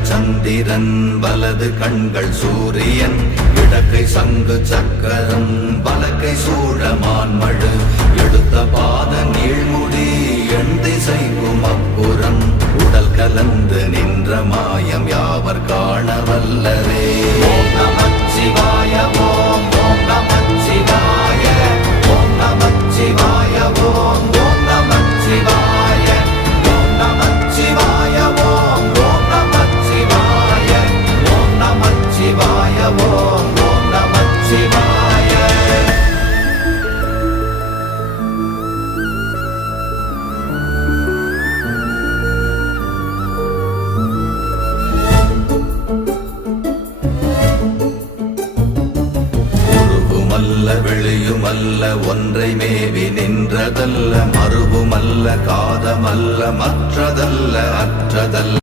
இடங்கள் சந்திரன் வலது கண்கள் சூரியன் இடக்கை சங்கு சக்கரம் வலக்கை சூழமான்மழு எடுத்த பாத நீழ்முடி எண் திசைக்கும் அப்புறம் உடல் கலந்து நின்ற மாயம் யாவர் காண வல்லரே. ஓம் நமச்சிவாய ஓம் ஓம் நமச்சிவாய ஓம் நமச்சிவாய ஓம் ஓம் நமச்சிவாய ஓம் நமச்சிவாய ஓம் ஓம் நமச்சிவாய ஓம் நமச்சிவாய ஓம் ஓம் நமச்சிவாய. வெளியுமல்ல ஒன்றை மேவி நின்றதல்ல மறுவுமல்ல காதமல்ல மற்றதல்ல அற்றதல்ல